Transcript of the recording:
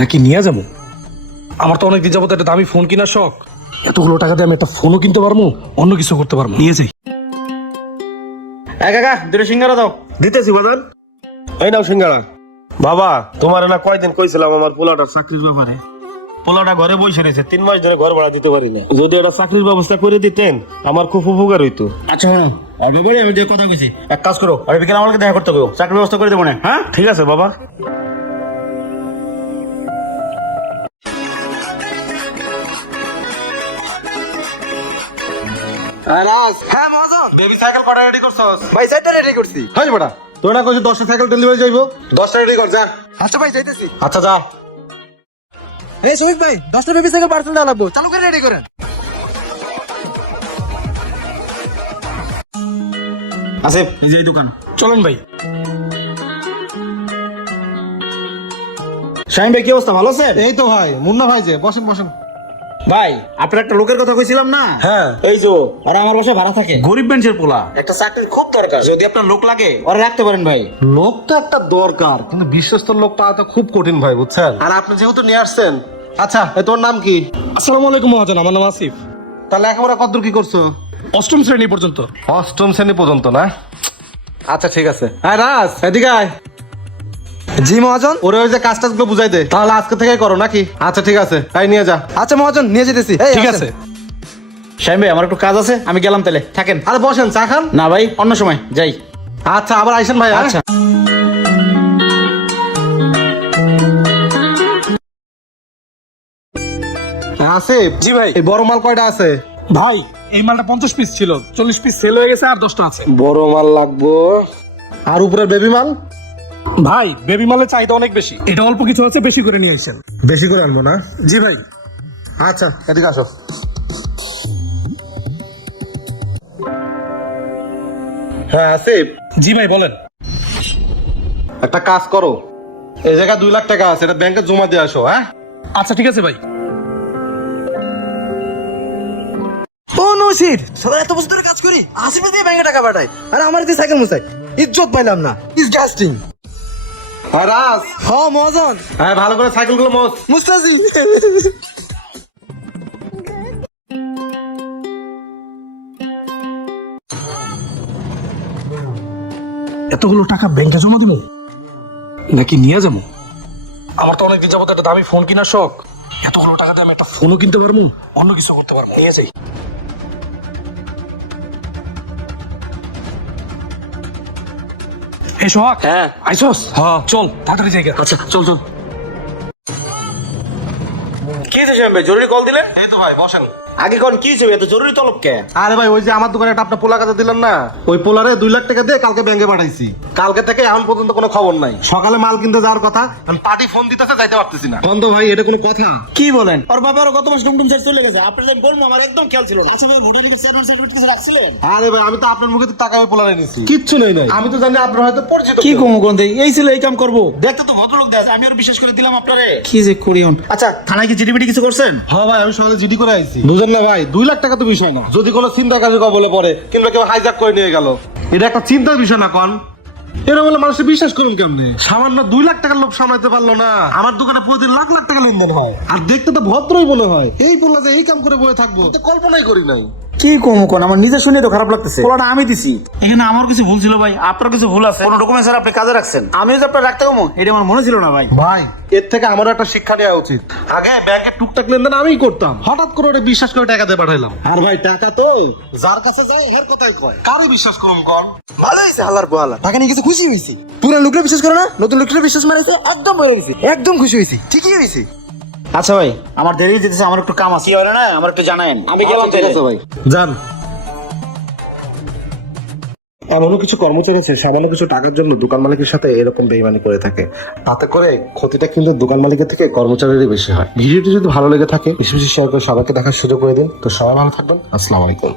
নাকি নিয়ে যাবো? আমার তো অনেকদিন যাবত একটা দামি ফোন কেনার শখ। এতগুলো টাকা দিয়ে আমি একটা ফোনও কিনতে পারবো, অন্য কিছু করতে পারবো। নিয়ে যাই। কাকা দুটো সিঙ্গারা দাও। দিতেছি বাজান, এই নাও সিঙ্গারা। বাবা তোমার না কয়দিন কইছিলাম আমার পোলাটার চাকরির ব্যাপারে। পোলাটা ঘরে বসে রয়েছে, 3 মাস ধরে ঘর ভাড়া দিতে পারি না। যদি একটা চাকরির ব্যবস্থা করে দিতেন আমার খুব উপকার হইতো। আচ্ছা হ্যাঁ, আর ব্যাপারে আমি যে কথা কইছি এক কাজ করো, আর বিকেলে আমাকে দেখা করতে হবে, চাকরির ব্যবস্থা করে দেবো না। হ্যাঁ ঠিক আছে বাবা। হ্যাঁ মহাজন, বেবি সাইকেল কটা রেডি করছস? ভাই সাইডটা রেডি করছি। হাই বেটা, তোর না কইছিস 10টা সাইকেল ডেলিভারি যাইবো? 10টা রেডি কর যা। আচ্ছা ভাই যাইতেছি। আচ্ছা যা। এই সুমিত ভাই 10টা বেবি সাইকেল পার্সেল দেওয়া লাগবো, চালু করে রেডি করেন। আসিফ এই যে এই দোকান। চলেন ভাই। শাহিন ভাই কি অবস্থা, ভালো আছে? এই তো ভাই, মুন্না ভাই যে, বসেন বসেন। ভাই আপনার একটা লোকের কথা কইছিলাম না? হ্যাঁ। এই যে আর আমার বাসায় ভাড়া থাকে, গরিব বেঞ্চের পোলা, একটা চাকরির খুব দরকার, যদি আপনার লোক লাগে ওরা রাখতে পারেন ভাই। লোকটা একটা দরকার, কিন্তু বিশ্বস্ত লোক পাওয়াটা খুব কঠিন ভাই, বুঝছেন? আর আপনি যেহেতু নিয়ে আসছেন, আচ্ছা তোর নাম কি? আসসালামু আলাইকুম মহাজন, আমার নাম আসিফ। তাহলে একেবারে কতদূর কি করছো? 8ম শ্রেণী পর্যন্ত। 8ম শ্রেণী পর্যন্ত না? আচ্ছা ঠিক আছে। হ্যাঁ রাজ, এদিকে আয়। জি মহাজন। ওরে ওই যে কাজ টাজগুলো বুঝাই দে, তাহলে আজকে থেকেই করো নাকি? আচ্ছা ঠিক আছে, তাই নিয়ে যা। আচ্ছা মহাজন, নিয়ে যেতেছি। এই, ঠিক আসেন। আছে। শাহিন ভাই আমার একটু কাজ আছে, আমি গেলাম তাহলে, থাকেন। আরে বসেন, চা খান। না ভাই অন্য সময় যাই। আচ্ছা আবার আইসেন ভাই। আচ্ছা। আসিফ। জি ভাই। এই বড় মাল কয়টা আছে? ভাই এই মালটা 50 পিস ছিল, 40 পিস সেল হয়ে গেছে, আর 10টা আছে। বড় মাল লাগবো। আর উপরে বেবি মাল? ভাই বেবি মালের চাহিদা অনেক বেশি, এটা অল্প কিছু আছে, বেশি করে নিয়ে আসেন। বেশি করে আনবো না? জি ভাই। আচ্ছা এদিকে আসো। হ্যাঁ আসিফ, জি ভাই বলেন। একটা কাজ করো, এই জায়গায় 2 লাখ টাকা আছে, এটা ব্যাংকে জমা দিয়ে আসো। হ্যাঁ আচ্ছা ঠিক আছে ভাই। ও নসির, সবাই এত বছর ধরে কাজ করি, আসিফে দিয়ে ব্যাংকে টাকা পাঠায়, আর আমার দিয়ে সাইকেল মুছাই, ইজ্জত পাইলাম না। ডিসগাস্টিং। হ্যাঁ রাজ। হ্যাঁ মহাজন, হ্যাঁ ভালো করে সাইকেলগুলো মোছ। মুস্তাজি। এতগুলো টাকা ব্যাংকে জমা দেবো নাকি নিয়ে যাবো? আমার তো অনেকদিন যাবত একটা দামি ফোন কেনার শখ। এতগুলো টাকা দিয়ে আমি একটা ফোনও কিনতে পারবো, অন্য কিছু করতে পারবো। নিয়ে যাই। এই সোহাগ। হ্যাঁ। আইসস? হ্যাঁ চল তাড়াতাড়ি জায়গা। আচ্ছা চল চল। কি হয়েছে শাহিন ভাই, জরুরি কল দিলেন? এই তো ভাই বসেন। আগে কোন কি হয়েছে, এত জরুরি তলব কে? আরে ভাই ওই যে আমার দোকানে একটা আপনার পোলা কাজে দিলেন না, ওই পোলারে 2 লাখ টাকা দিয়ে কালকে ব্যাংকে পাঠাইছি। কালকে থেকে এখন পর্যন্ত কোনো খবর নাই। সকালে মাল কিনতে যাওয়ার কথা, আমি পার্টি ফোন দিতেছে, যাইতে পারতেছি না। বন্ধ ভাই, এটা কোনো কথা? কি বলেন? ওর বাবার গত মাস টুমটুম ছেড়ে চলে গেছে, আপনি যে বলবো আমার একদম খেয়াল ছিল না। আচ্ছা ভাই ভোটার লিখে চেয়ারম্যান সার্টিফিকেট কিছু রাখছিলেন? আরে ভাই আমি তো আপনার মুখে তো টাকা পোলারে নিছি, কিচ্ছু নেই নাই। আমি তো জানি আপনার হয়তো পরিচিত কি কেউ। কমু কোন দেই, এই ছিল এই কাম করবো, দেখতে তো ভদ্রলোক দেয়, আমি আর বিশেষ করে দিলাম আপনারে। কি যে করিয়ন। আচ্ছা থানায় কি জিডিপিটি কিছু করছেন? হ্যাঁ ভাই আমি সকালে জিডি করে আইছি। বুঝলেন না ভাই, 2 লাখ টাকা তো বিষয় না। যদি কোনো চিন্তা কাজে কবলে পড়ে কিংবা কেউ হাইজ্যাক করে নিয়ে গেল, এটা একটা চিন্তার বিষয় না কোন? এরা বলে মানুষের বিশ্বাস করুন কেমনে? সামান্য 2 লাখ টাকার লোভ সামলাতে পারলো না, আমার দোকানে প্রতিদিন লাখ লাখ টাকা লেনদেন হয়। আর দেখতে তো ভদ্রই মনে হয়, এই বললা যে এই কাম করে বয়ে থাকবো, তো কল্পনাই করি নাই। কি কমু কোন, আমার নিজে শুনে তো খারাপ লাগতেছে। পোলাটা আমি দিছি, এখানে আমার কিছু ভুল ছিল ভাই, আপনার কিছু ভুল আছে। কোন ডকুমেন্টস আর আপনি কাজে রাখছেন, আমিও যে আপনার রাখতে কমু এটা আমার মনে ছিল না ভাই। ভাই এর থেকে আমারও একটা শিক্ষা নেওয়া উচিত। আগে ব্যাংকে টুকটাক লেনদেন আমিই করতাম, হঠাৎ করে ওটা বিশ্বাস করে টাকা দিয়ে পাঠাইলাম। আর ভাই টাকা তো যার কাছে যায় এর কথাই কয়, কারে বিশ্বাস করুন কোন? ভালো হয়েছে হালার পোহালা, টাকা নিয়ে কিছু খুশি হয়েছি। পুরো লোকটা বিশ্বাস করে না, নতুন লোকটা বিশ্বাস মারাইছে, একদম হয়ে গেছি, একদম খুশি হয়েছি। ঠিকই হয়েছে। আচ্ছা ভাই আমার দেরি যেতেছে, আমার একটু কাম আছে। কি হলো না আমার একটু জানায়েন, আমি গেলাম। ঠিক আছে ভাই। যান। এমনও কিছু কর্মচারী আছে সামান্য কিছু টাকার জন্য দোকান মালিকের সাথে এরকম বেইমানি করে থাকে, তাতে করে ক্ষতিটা কিন্তু দোকান মালিকের থেকে কর্মচারীরই বেশি হয়। ভিডিওটি যদি ভালো লেগে থাকে বেশি বেশি শেয়ার করে সবাইকে দেখার সুযোগ করে দিন। তো সবাই ভালো থাকবেন, আসসালামু আলাইকুম।